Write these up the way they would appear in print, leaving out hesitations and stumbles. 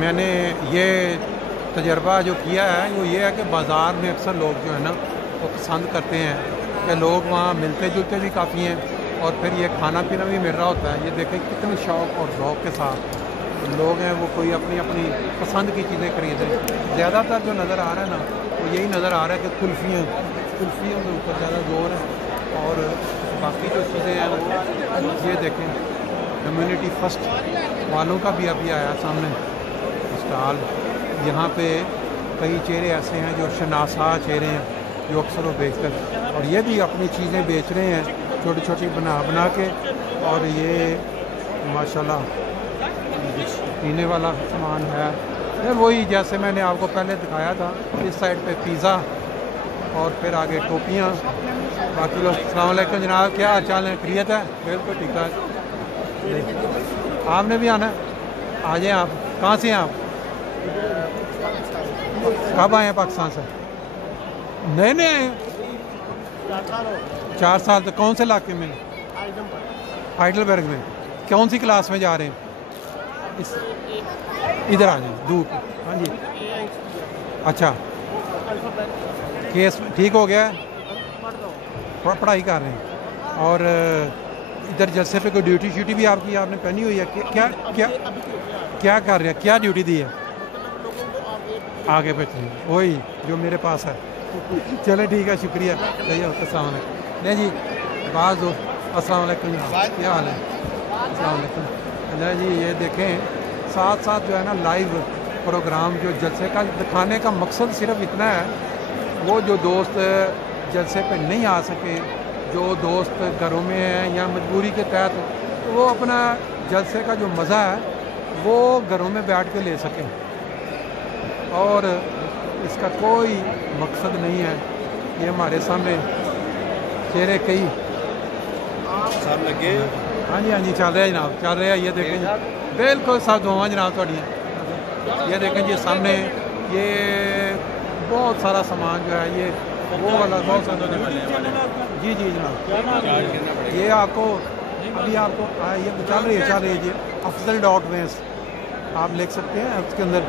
मैंने ये तजर्बा जो किया है वो ये है कि बाज़ार में अक्सर लोग जो है ना वो पसंद करते हैं कि लोग वहाँ मिलते जुलते भी काफ़ी हैं और फिर ये खाना पीना भी मिल रहा होता है। ये देखें कितने शौक़ और ज़ौक़ के साथ लोग हैं वो कोई अपनी अपनी पसंद की चीज़ें खरीद रहे हैं। ज़्यादातर जो नज़र आ रहा है ना वो यही नज़र आ रहा है कि कुल्फ़ियों के ऊपर ज़्यादा जोर है और बाकी जो चीज़ें हैं वो ये देखें कम्युनिटी फर्स्ट वालों का भी अभी आया सामने स्टॉल। यहाँ पे कई चेहरे ऐसे हैं जो शनासा चेहरे हैं जो अक्सर वो बेचकर और ये भी अपनी चीज़ें बेच रहे हैं छोटी छोटी बना के। और ये माशाल्लाह पीने वाला सामान है ये वही जैसे मैंने आपको पहले दिखाया था। इस साइड पे पिज़्ज़ा और फिर आगे टोपियाँ। बाकी लोग अस्सलाम वालेकुम जनाब, क्या हाल चाल है? खैरियत है? बिल्कुल ठीक ठाक। आपने भी आना है? आ जाए आप। कहाँ से हैं आप? कब आए हैं पाकिस्तान से? नए नए आए? 4 साल। तो कौन से इलाके में? हाइडलबर्ग में। कौन सी क्लास में जा रहे हैं? इधर आ जाए धूप। हाँ जी। अच्छा, केस ठीक हो गया है? पढ़ाई कर रहे हैं। और इधर जलसे पे कोई ड्यूटी श्यूटी भी आपकी आपने पहनी हुई है? क्या क्या क्या कर रहे हैं? क्या ड्यूटी दी है? आगे बैठे वही जो मेरे पास है। चले ठीक है, शुक्रिया। अस्सलाम वालेकुम। नहीं जी बाज़ अस्सलाम वालेकुम, क्या हाल है? अस्सलाम वालेकुम। नहीं जी ये देखें साथ साथ जो है ना लाइव प्रोग्राम जो जलसे का दिखाने का मकसद सिर्फ इतना है वो जो दोस्त जलसे पे नहीं आ सके, जो दोस्त घरों में हैं या मजबूरी के तहत, तो वो अपना जलसे का जो मज़ा है वो घरों में बैठ के ले सकें और इसका कोई मकसद नहीं है। ये हमारे सामने चेहरे कई सामने के। हाँ जी चल रहा है जनाब, चल रहा है। ये देखें जी बिल्कुल सब दुआ जनाब थोड़ियाँ। ये देखें जी सामने ये बहुत सारा सामान जो है ये वो वाला बहुत सारा जी जनाब। ये आपको अभी आपको ये चल रही है जी afzal.ways आप लिख सकते हैं उसके अंदर।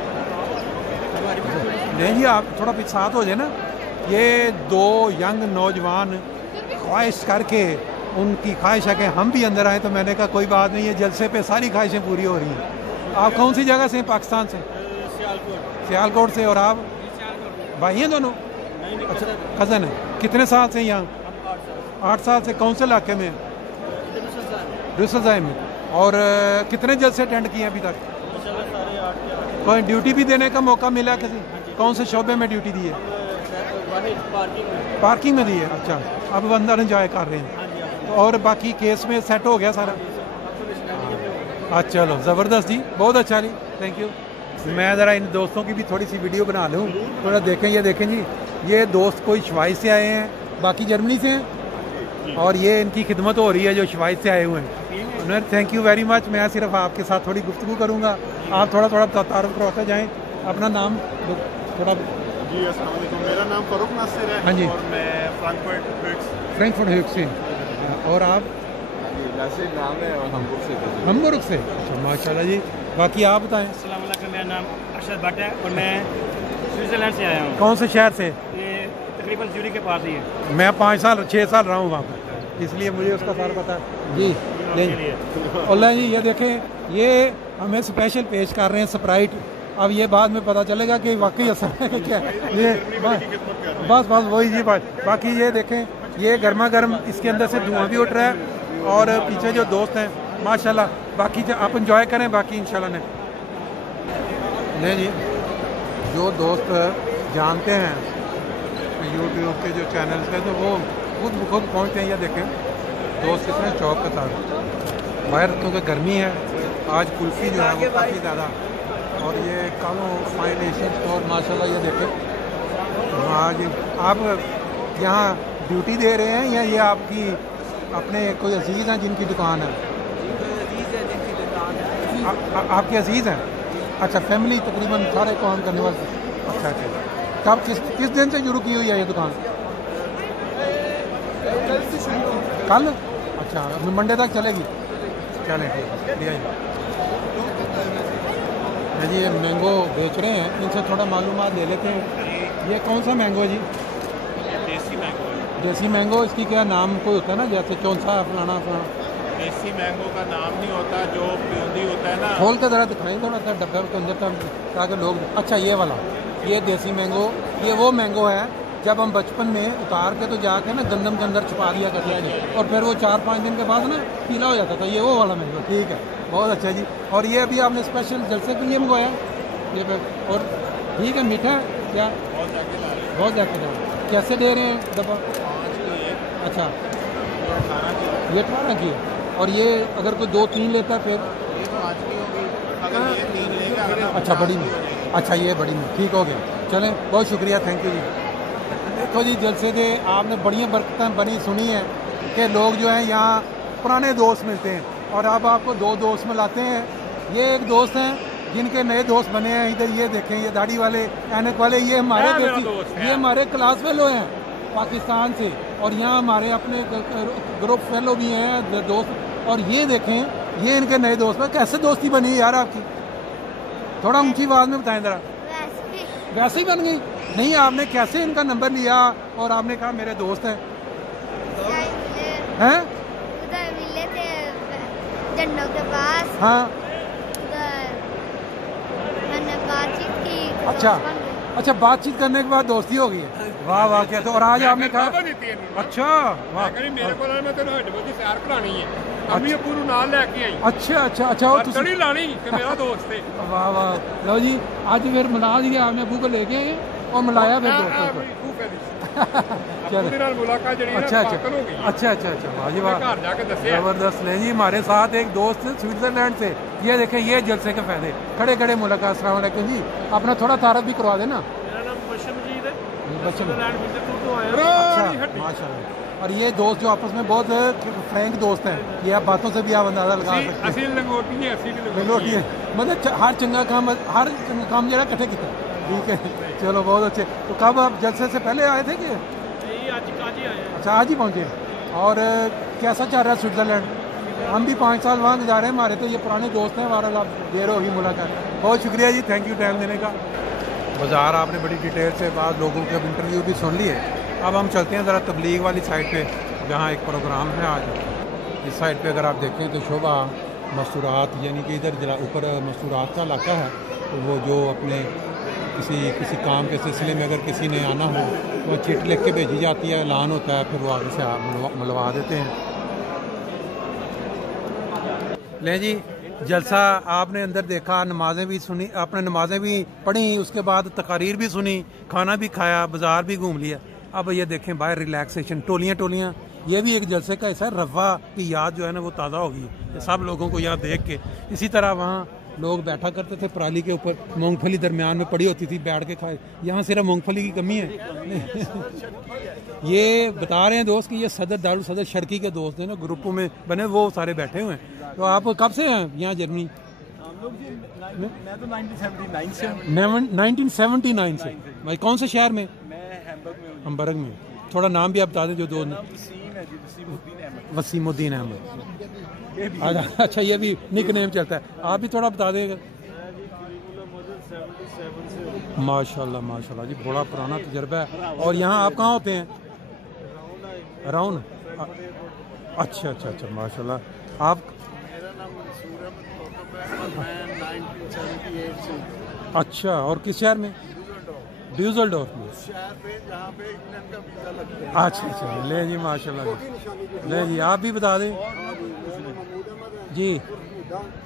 नहीं जी आप थोड़ा पीछे साथ हो जाए ना। ये 2 यंग नौजवान ख्वाहिश करके उनकी ख्वाहिश है कि हम भी अंदर आए, तो मैंने कहा कोई बात नहीं है, जलसे पे सारी ख्वाहिशें पूरी हो रही हैं। आप कौन सी जगह से हैं? पाकिस्तान से? सियालकोट से। और आप भाई हैं दोनों? अच्छा कज़न है। कितने साल से यहाँ? 8 साल से। कौन से इलाके में? में। और कितने जलसे अटेंड किए अभी तक? कोई ड्यूटी भी देने का मौका मिला किसी? कौन से शोबे में ड्यूटी दी है? पार्किंग में दी है। अच्छा, अब अंदर एंजॉय कर रहे हैं। और बाकी केस में सेट हो गया सारा? अच्छा चलो ज़बरदस्त जी, बहुत अच्छा जी, थैंक यू। मैं ज़रा इन दोस्तों की भी थोड़ी सी वीडियो बना लूँ, थोड़ा देखें। ये देखें जी ये दोस्त कोई शवाइस से आए हैं, बाकी जर्मनी से हैं और ये इनकी खिदमत हो रही है जो शवाइस से आए हुए हैं। Thank you very much. मैं सिर्फ आपके साथ थोड़ी गुफ्तगू करूँगा, आप थोड़ा थोड़ा तारुफ करवाते जाएँ। अपना नाम थोड़ा? जी अस्सलाम वालेकुम, मेरा नाम फ़ारूक नासिर है। हाँ जी। और मैं फ्रैंकफर्ट से। और आप? नासिर नाम है और हमबुर्ग से। अच्छा माशाल्लाह जी। बाकी आप बताएं। अस्सलाम वालेकुम, मेरा नाम अरशद भट्ट है और मैं स्विट्ज़रलैंड से आया हूँ। कौन से शहर से? ये तकरीबन ज्यूरिख के पास ही है। मैं 5 साल 6 साल रहा हूँ वहाँ पर, इसलिए मुझे उसका सारा पता है जी। अल्लाह जी ये देखें ये हमें स्पेशल पेश कर रहे हैं स्प्राइट। अब ये बाद में पता चलेगा कि वाकई असर है कि क्या। ये बस वही जी बात। बाकी ये देखें ये गर्मा गर्म इसके अंदर से धुआं भी उठ रहा है और पीछे जो दोस्त हैं माशाल्लाह। बाकी आप इंजॉय करें, बाकी इंशाल्लाह नहीं जी जो दोस्त जानते हैं यूट्यूब के जो चैनल्स हैं तो वो खुद पहुँचते हैं। ये देखें दोस्त कितने शौक के साथ बाहर, क्योंकि गर्मी है। आज कुल्फ़ी जो है वो काफ़ी ज़्यादा। और ये कालो फाइन एशियन स्टोर माशाल्लाह। ये देखें आज आप यहाँ ड्यूटी दे रहे हैं या ये आपकी अपने कोई अजीज़ हैं जिनकी दुकान है? आपके अजीज़ हैं? अच्छा फैमिली तकरीबन सारे काम करने वाले। अच्छा कब किस दिन से शुरू की हुई है ये दुकान? कल? अच्छा मंडे तक चलेगी? चलें ठीक है। जी ये मैंगो बेच रहे हैं, इनसे थोड़ा मालूमात ले लेते हैं। ये कौन सा मैंगो है जी? देसी मैंगो है। देसी मैंगो, इसकी क्या नाम कोई होता है ना, जैसे चौंसा फलाना फलाना? देसी मैंगो का नाम नहीं होता, जो प्योंदी होता है ना। खोल के ज़रा दिखाएं थोड़ा सा डब्बे के अंदर तक, ताकि लोग। अच्छा ये वाला, ये देसी मैंगो, ये वो मैंगो है जब हम बचपन में उतार के तो जाके ना गंदम के अंदर छुपा दिया करते थे, और फिर वो 4-5 दिन के बाद ना पीला हो जाता था। ये वो वाला मैंगो, ठीक है, बहुत अच्छा जी। और ये अभी आपने स्पेशल जलसे के लिए मंगवाया ये पे, और ठीक है, मीठा है क्या? बहुत ज़्यादा। कैसे दे रहे हैं डब्बा? अच्छा, ये 18 की है। और ये अगर कोई 2-3 लेता है फिर? अच्छा बड़ी में, अच्छा ये बड़ी में, ठीक हो गया। चलें, बहुत शुक्रिया, थैंक यू जी। देखो जी, जलसे के आपने बढ़िया बरकतें बनी सुनी है कि लोग जो हैं यहाँ पुराने दोस्त मिलते हैं, और अब आपको 2 दोस्त मिलाते हैं। ये एक दोस्त हैं जिनके नए दोस्त बने हैं, इधर ये देखें, ये दाढ़ी वाले, ऐनक वाले, ये हमारे ये हमारे क्लास फेलो हैं पाकिस्तान से, और यहाँ हमारे अपने ग्रुप फेलो भी हैं दोस्त। और ये देखें, ये इनके नए दोस्त हैं। कैसे दोस्ती बनी यार आपकी? थोड़ा ऊंची आवाज़ में बताएं ज़रा। वैसे ही बन गई? नहीं, आपने कैसे इनका नंबर लिया और आपने कहा मेरे दोस्त हैं? हैं? उधर मिले थे झंडों के पास। हाँ, मैंने बातचीत की तो अच्छा दोस्त बन गए। अच्छा, बातचीत करने के बाद दोस्ती हो गई है। वाह वाह, क्या तो। और आज आपने कहा, अच्छा वाह, मेरे को मैं तेन हड्डी सैर करानी है, अम्मी अब्बू नूं नाल लैके आई। अच्छा अच्छा अच्छा, वो तड़ी लानी कि मेरा दोस्त है। वाह वाह, लो जी, आज फिर मिला दिया आपने, अबू को लेके आए और मिलाया फिर दोस्तों को। मुलाकात जड़ी अच्छा अच्छा अच्छा अच्छा अच्छा, वाह जी वाह, घर जाके दस्या जबरदस्त। ले जी, हमारे साथ एक दोस्त स्विट्जरलैंड से, ये देखें, ये जलसे के फायदे, खड़े खड़े मुलाकात। अस्सलाम वालेकुम जी, अपना थोड़ा तारफ भी करवा देना। मेरा नाम बशर मजीद है, बशर, अच्छा माशाल्लाह। और ये दोस्त जो आपस में बहुत फ्रैंक दोस्त हैं, ये आप बातों से भी आप अंदाजा लगा सकते हैं। असील लंगोटी है, असील लंगोटी है, मतलब हर चंगा काम जरा कट्ठे किया, ठीक है। चलो बहुत अच्छे। तो कब आप जलसे से पहले आए थे कि आज ही आए? अच्छा, आज ही पहुँचे। और कैसा चल रहा है स्विट्ज़रलैंड? हम भी 5 साल वहाँ गुजारे हैं, हमारे तो ये पुराने दोस्त हैं। हमारा आप देर होगी मुलाकात। बहुत शुक्रिया जी, थैंक यू टाइम देने का। बाज़ार आपने बड़ी डिटेल से बाद लोगों के अब इंटरव्यू भी सुन लिए। अब हम चलते हैं ज़रा तबलीग वाली साइड पे, जहाँ एक प्रोग्राम है आज। इस साइड पे अगर आप देखें तो शोभा मस्तूरात, यानी कि इधर जरा ऊपर मस्तूरात का इलाका है। तो वो जो अपने किसी काम के सिलसिले में अगर किसी ने आना हो तो चिट लिख के भेजी जाती है, ऐलान होता है, फिर वो आगे से आप मिलवा देते हैं। ले जी, जलसा आपने अंदर देखा, नमाज़ें भी सुनी, आपने नमाज़ें भी पढ़ी, उसके बाद तकारीर भी सुनी, खाना भी खाया, बाज़ार भी घूम लिया। अब ये देखें बाहर रिलैक्सेशन, टोलियाँ, ये भी एक जलसे का हिस्सा है। रफ़ा की याद जो है ना वो ताज़ा होगी सब लोगों को यहाँ देख के। इसी तरह वहाँ लोग बैठा करते थे पराली के ऊपर, मूंगफली दरमियान में पड़ी होती थी, बैठ के खाए। यहाँ सिर्फ मूंगफली की कमी है। ये बता रहे हैं दोस्त कि ये दारुल सदर शर्की के दोस्त हैं ना, ग्रुपों में बने, वो सारे बैठे हुए हैं। तो आप कब से हैं यहाँ जर्मनी? मैं तो 1979 से हूँ। 1979 से। भाई कौन से शहर में? मैं हमबर्ग में। थोड़ा नाम भी आप बता दें जो दो। वसीमुद्दीन अहमद। अच्छा, ये भी निक नेम चलता है, आप भी थोड़ा बता दें। माशाल्लाह माशाल्लाह जी, बड़ा पुराना तजर्बा है। और यहाँ आप कहाँ होते हैं? राउंड। अच्छा अच्छा अच्छा, माशाल्लाह। आप? अच्छा, और किस शहर में? ड्यूसलडोर्फ में। अच्छा अच्छा, ले जी माशाल्लाह। ले जी, आप भी बता दें जी।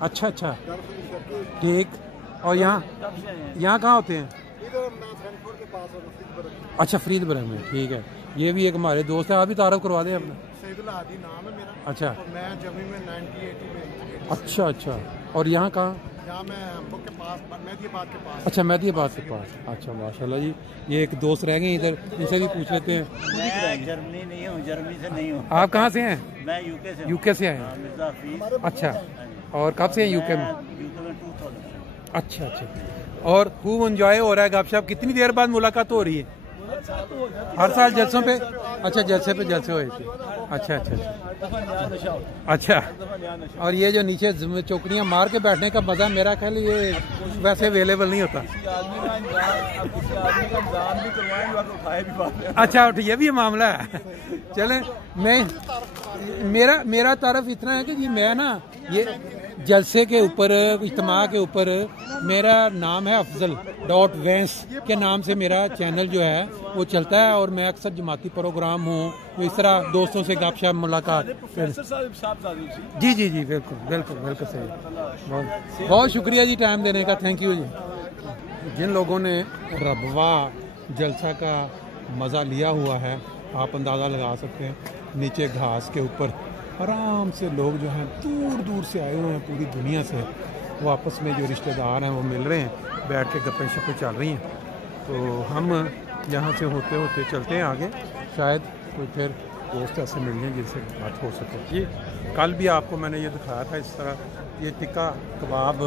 अच्छा अच्छा, ठीक। और यहाँ कहाँ होते हैं? अच्छा, फरीदपुर में, ठीक है। ये भी एक हमारे दोस्त हैं, आप भी तारफ करवा दें अपना। नाम है मेरा। अच्छा, मैं जर्मनी में 1980 में। अच्छा अच्छा, और यहाँ कहाँ? यहाँ मैं हमबर्ग के पास, मेहदीबाद के पास। अच्छा, मेहदीबाद के पास। अच्छा माशाल्लाह जी, ये एक दोस्त रह गए इधर, इनसे भी पूछ लेते हैं। मैं जर्मनी नहीं हूँ, जर्मनी से नहीं हूँ। आप कहाँ से हैं? मैं यूके से। यूके से आए हैं? अच्छा, और कब से हैं यूके में? यूके में 2000। अच्छा अच्छा, और खूब एंजॉय हो रहा है गपशप? कितनी देर बाद मुलाकात हो रही है? हर साल जलसों पे? अच्छा, जलसे पे जलसे हुए थे। अच्छा अच्छा अच्छा दफा नया नशा होता है, अच्छा। दफा नया नशा। और ये जो नीचे चौकड़ियाँ मार के बैठने का मज़ा मेरा ख्याल ये वैसे अवेलेबल नहीं होता। किसी आदमी का इंतजाम, अब किसी आदमी का इंतजाम भी करवाएंगे और उठाए भी बाद में। अच्छा उठ, ये भी मामला है। चलें, मैं मेरा तारफ इतना है कि जी मैं ना ये जलसे के ऊपर, इज्तिमा के ऊपर, मेरा नाम है अफजल.वैंस के नाम से मेरा चैनल जो है वो चलता है, और मैं अक्सर जमाती प्रोग्राम हूँ, इस तरह दोस्तों से गपशप मुलाकात। प्रोफेसर साहब जी जी जी बिल्कुल बिल्कुल बिल्कुल सही। बहुत बहुत शुक्रिया जी टाइम देने का, थैंक यू जी। जिन लोगों ने रबवा जलसा का मज़ा लिया हुआ है, आप अंदाज़ा लगा सकते हैं, नीचे घास के ऊपर आराम से लोग जो हैं दूर दूर से आए हुए हैं पूरी दुनिया से, वो आपस में जो रिश्तेदार हैं वो मिल रहे हैं, बैठ के गप्पें शप्पें चल रही हैं। तो हम यहाँ से होते होते चलते हैं आगे, शायद कोई फिर दोस्त ऐसे मिल जाएं जिनसे बात हो सके। ये कल भी आपको मैंने ये दिखाया था, इस तरह ये टिक्का कबाब